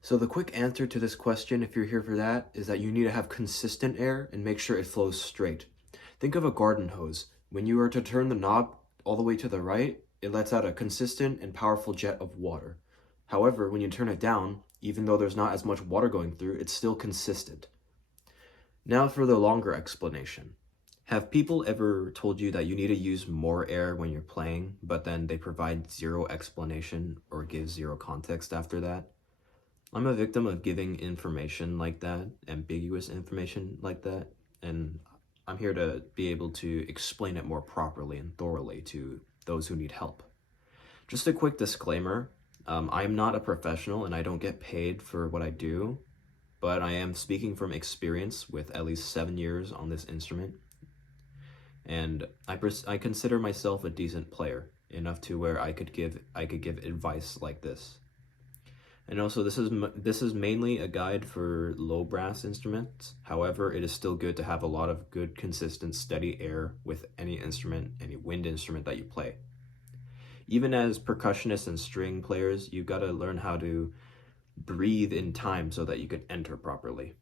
So the quick answer to this question, if you're here for that, is that you need to have consistent air and make sure it flows straight. Think of a garden hose. When you are to turn the knob all the way to the right, it lets out a consistent and powerful jet of water. However, when you turn it down, even though there's not as much water going through, it's still consistent. Now for the longer explanation. Have people ever told you that you need to use more air when you're playing, but then they provide zero explanation or give zero context after that? I'm a victim of giving information like that, ambiguous information like that, and I'm here to be able to explain it more properly and thoroughly to those who need help. Just a quick disclaimer, I am not a professional and I don't get paid for what I do, but I am speaking from experience with at least 7 years on this instrument, and I consider myself a decent player, enough to where I could give advice like this. And also, this is mainly a guide for low brass instruments. However, it is still good to have a lot of good, consistent, steady air with any instrument, any wind instrument that you play. Even as percussionists and string players, you've got to learn how to breathe in time so that you can enter properly.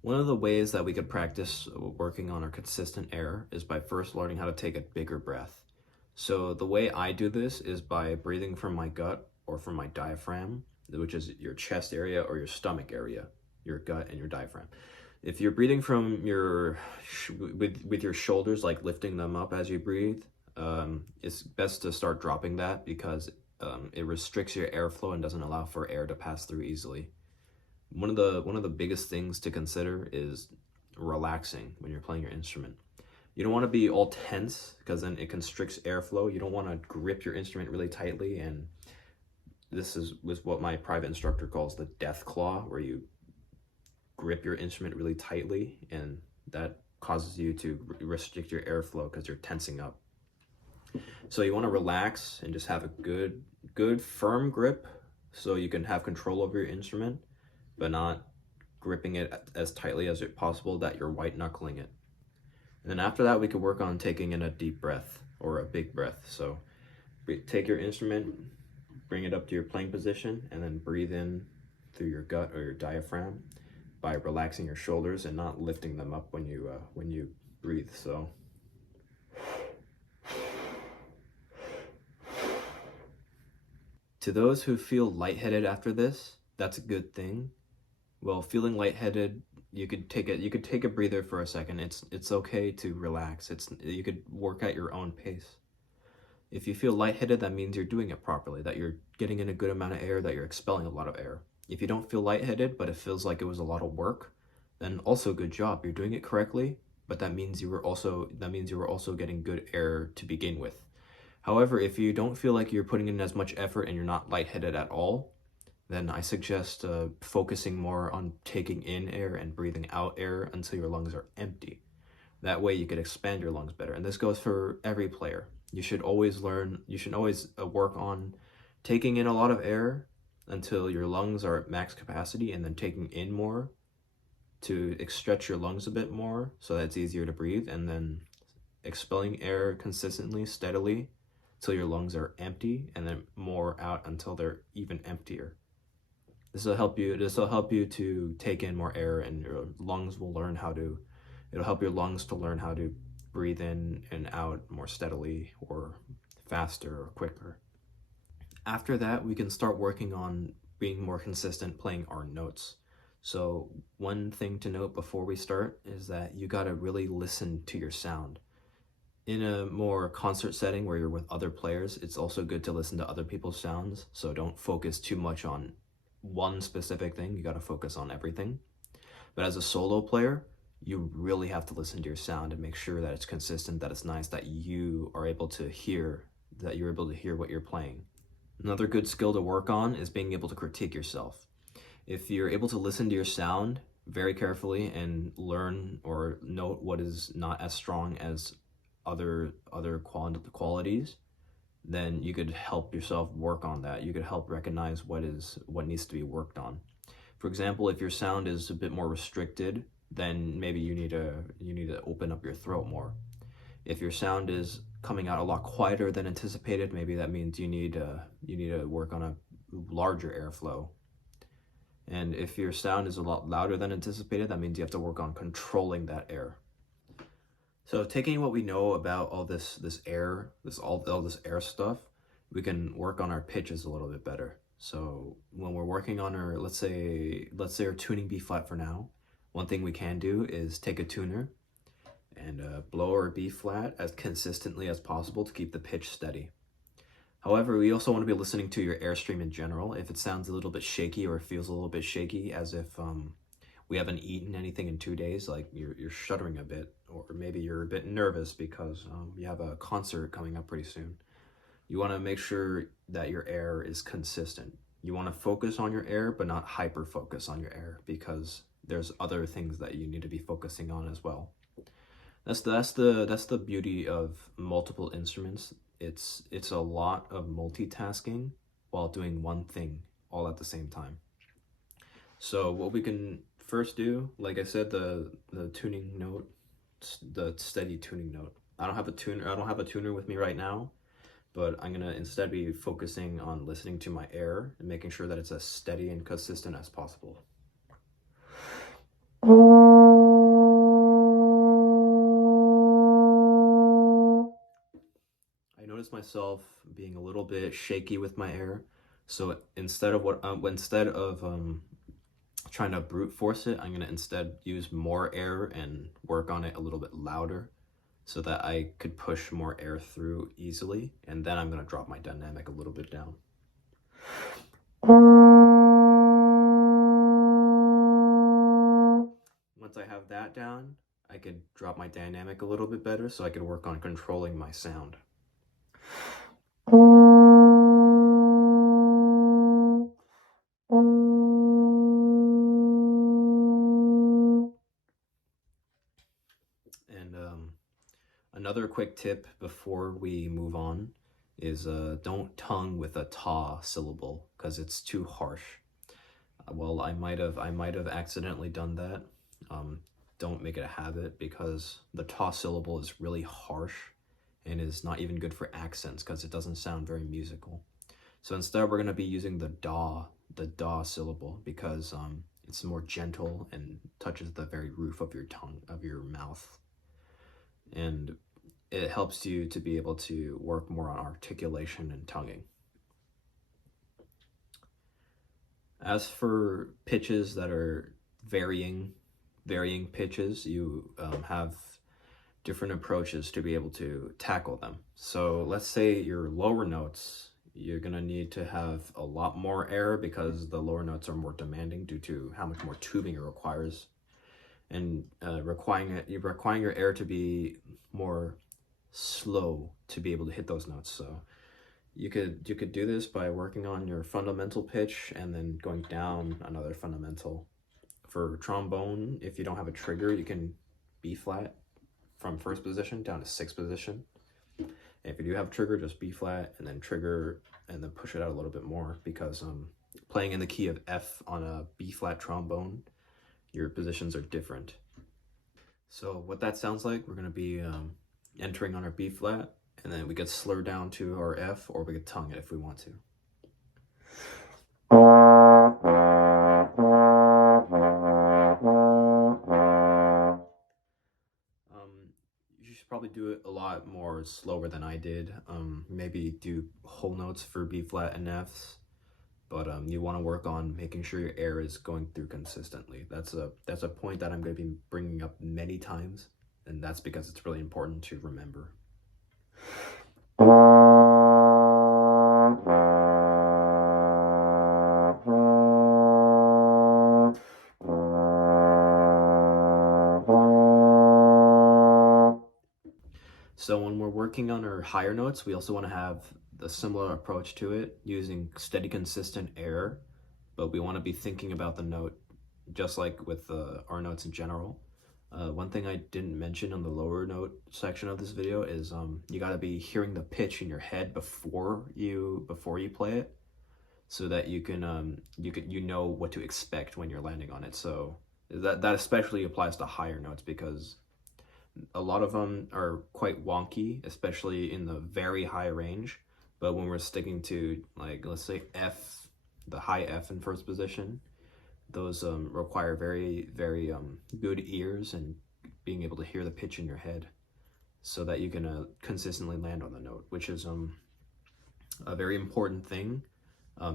One of the ways that we could practice working on our consistent air is by first learning how to take a bigger breath. So the way I do this is by breathing from my gut or from my diaphragm, which is your chest area or your stomach area, your gut and your diaphragm. If you're breathing from your with your shoulders, like lifting them up as you breathe, it's best to start dropping that because it restricts your airflow and doesn't allow for air to pass through easily. One of the biggest things to consider is relaxing when you're playing your instrument. You don't want to be all tense because then it constricts airflow. You don't want to grip your instrument really tightly, and this was what my private instructor calls the death claw, where you grip your instrument really tightly, and that causes you to restrict your airflow because you're tensing up. So you want to relax and just have a good firm grip so you can have control over your instrument, but not gripping it as tightly as possible that you're white knuckling it. And then after that, we could work on taking in a deep breath or a big breath. So take your instrument, bring it up to your playing position, and then breathe in through your gut or your diaphragm by relaxing your shoulders and not lifting them up when you breathe. So to those who feel lightheaded after this, that's a good thing. Well, feeling lightheaded, you could take a breather for a second. It's okay to relax. You could work at your own pace. If you feel lightheaded, that means you're doing it properly, that you're getting in a good amount of air, that you're expelling a lot of air. If you don't feel lightheaded, but it feels like it was a lot of work, then also good job. You're doing it correctly, but that means you were also getting good air to begin with. However, if you don't feel like you're putting in as much effort and you're not lightheaded at all, then I suggest focusing more on taking in air and breathing out air until your lungs are empty. That way you could expand your lungs better. And this goes for every player. You should always work on taking in a lot of air until your lungs are at max capacity, and then taking in more to stretch your lungs a bit more so that it's easier to breathe, and then expelling air consistently, steadily, until your lungs are empty, and then more out until they're even emptier. This will help you to take in more air, and your lungs will learn how to, it'll help your lungs to learn how to breathe in and out more steadily or faster or quicker. After that, we can start working on being more consistent playing our notes. So one thing to note before we start is that you gotta really listen to your sound. In a more concert setting where you're with other players, it's also good to listen to other people's sounds, so don't focus too much on one specific thing. You got to focus on everything. But as a solo player, you really have to listen to your sound and make sure that it's consistent, that it's nice, that you are able to hear, that you're able to hear what you're playing. Another good skill to work on is being able to critique yourself. If you're able to listen to your sound very carefully and learn or note what is not as strong as other qualities, then you could help yourself work on that. You could help recognize what needs to be worked on. For example, if your sound is a bit more restricted, then maybe you need to open up your throat more. If your sound is coming out a lot quieter than anticipated, maybe that means you need to work on larger airflow. And if your sound is a lot louder than anticipated, that means you have to work on controlling that air. So taking what we know about all this air, all this air stuff, we can work on our pitches a little bit better. So when we're working on our, let's say we're tuning B flat for now, one thing we can do is take a tuner and blow our B flat as consistently as possible to keep the pitch steady. However, we also want to be listening to your airstream in general. If it sounds a little bit shaky or feels a little bit shaky, as if we haven't eaten anything in 2 days, like you're shuddering a bit, or maybe you're a bit nervous because you have a concert coming up pretty soon. You want to make sure that your air is consistent. You want to focus on your air, but not hyper focus on your air, because there's other things that you need to be focusing on as well. That's the beauty of multiple instruments. It's a lot of multitasking while doing one thing all at the same time. So what we can first do, like I said, the tuning note, the steady tuning note. I don't have a tuner with me right now, but I'm gonna instead be focusing on listening to my air and making sure that it's as steady and consistent as possible. I noticed myself being a little bit shaky with my air, so instead of trying to brute force it, I'm gonna instead use more air and work on it a little bit louder, so that I could push more air through easily, and then I'm gonna drop my dynamic a little bit down. Once I have that down, I could drop my dynamic a little bit better so I could work on controlling my sound. And another quick tip before we move on is don't tongue with a ta syllable, because it's too harsh. Well, I might have accidentally done that. Don't make it a habit, because the ta syllable is really harsh and is not even good for accents because it doesn't sound very musical. So instead we're going to be using the da syllable, because it's more gentle and touches the very roof of your tongue, of your mouth. And it helps you to be able to work more on articulation and tonguing. As for pitches that are varying pitches, you have different approaches to be able to tackle them. So let's say your lower notes, you're gonna need to have a lot more air because the lower notes are more demanding due to how much more tubing it requires, and requiring your air to be more slow to be able to hit those notes. So you could do this by working on your fundamental pitch and then going down another fundamental. For trombone, if you don't have a trigger, you can B flat from first position down to sixth position. And if you do have a trigger, just B flat and then trigger and then push it out a little bit more, because playing in the key of F on a B flat trombone, your positions are different. So what that sounds like, we're going to be entering on our B flat, and then we could slur down to our F, or we could tongue it if we want to. You should probably do it a lot more slower than I did. Maybe do whole notes for B flat and Fs, but you want to work on making sure your air is going through consistently. That's a point that I'm going to be bringing up many times, and that's because it's really important to remember. So when we're working on our higher notes, we also want to have a similar approach to it, using steady, consistent air, but we want to be thinking about the note, just like with our notes in general. One thing I didn't mention on the lower note section of this video is you got to be hearing the pitch in your head before you play it, so that you can you know what to expect when you're landing on it. So that especially applies to higher notes, because a lot of them are quite wonky, especially in the very high range. But when we're sticking to, like, let's say F the high F in first position. Those require very good ears and being able to hear the pitch in your head so that you can consistently land on the note, which is a very important thing.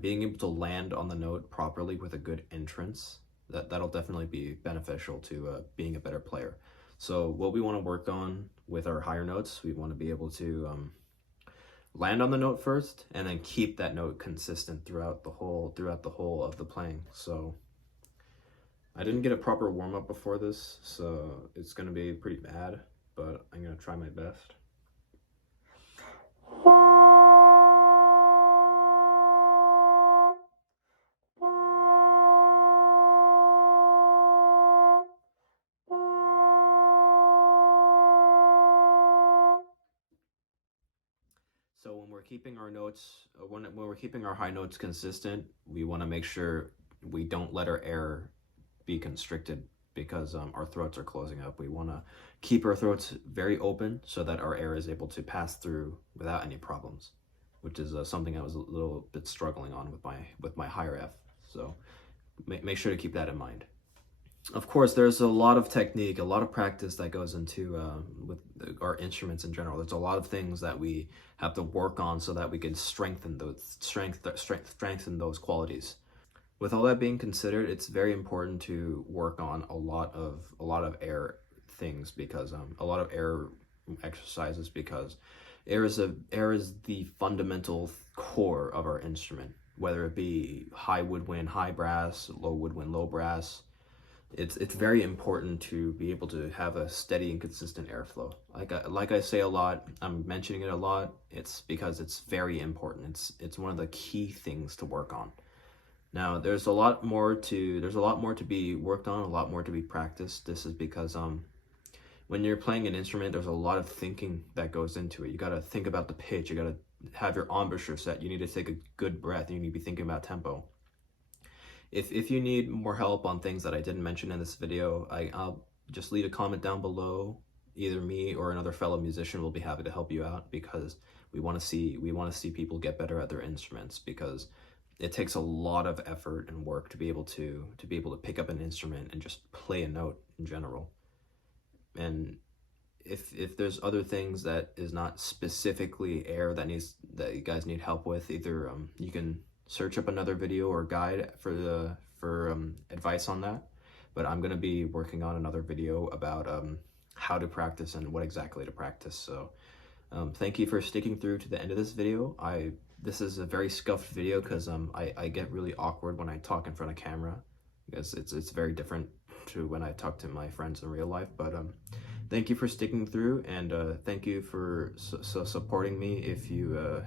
Being able to land on the note properly with a good entrance, that'll definitely be beneficial to being a better player. So what we want to work on with our higher notes, we want to be able to land on the note first and then keep that note consistent throughout the whole of the playing. So I didn't get a proper warm-up before this, so it's going to be pretty bad, but I'm going to try my best. So when we're keeping our notes, when we're keeping our high notes consistent, we want to make sure we don't let our air be constricted because our throats are closing up. We want to keep our throats very open so that our air is able to pass through without any problems, which is something I was a little bit struggling on with my higher F. So make sure to keep that in mind. Of course, there's a lot of technique, a lot of practice that goes into with our instruments in general. There's a lot of things that we have to work on so that we can strengthen those qualities. With all that being considered, it's very important to work on a lot of air things, because a lot of air exercises, because air is the fundamental core of our instrument, whether it be high woodwind, high brass, low woodwind, low brass. It's very important to be able to have a steady and consistent airflow. Like I say a lot, I'm mentioning it a lot. It's because it's very important. It's one of the key things to work on. Now, there's a lot more to be worked on, a lot more to be practiced. This is because when you're playing an instrument, there's a lot of thinking that goes into it. You got to think about the pitch. You got to have your embouchure set. You need to take a good breath. You need to be thinking about tempo. If you need more help on things that I didn't mention in this video, I'll just leave a comment down below. Either me or another fellow musician will be happy to help you out, because we want to see people get better at their instruments, because it takes a lot of effort and work to be able to pick up an instrument and just play a note in general. And if there's other things that is not specifically air that you guys need help with, either you can search up another video or guide for advice on that. But I'm going to be working on another video about how to practice and what exactly to practice. So thank you for sticking through to the end of this video. This is a very scuffed video because I get really awkward when I talk in front of camera, because it's very different to when I talk to my friends in real life. But thank you for sticking through, and thank you for supporting me. If you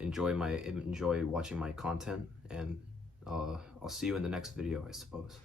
enjoy watching my content, and I'll see you in the next video, I suppose.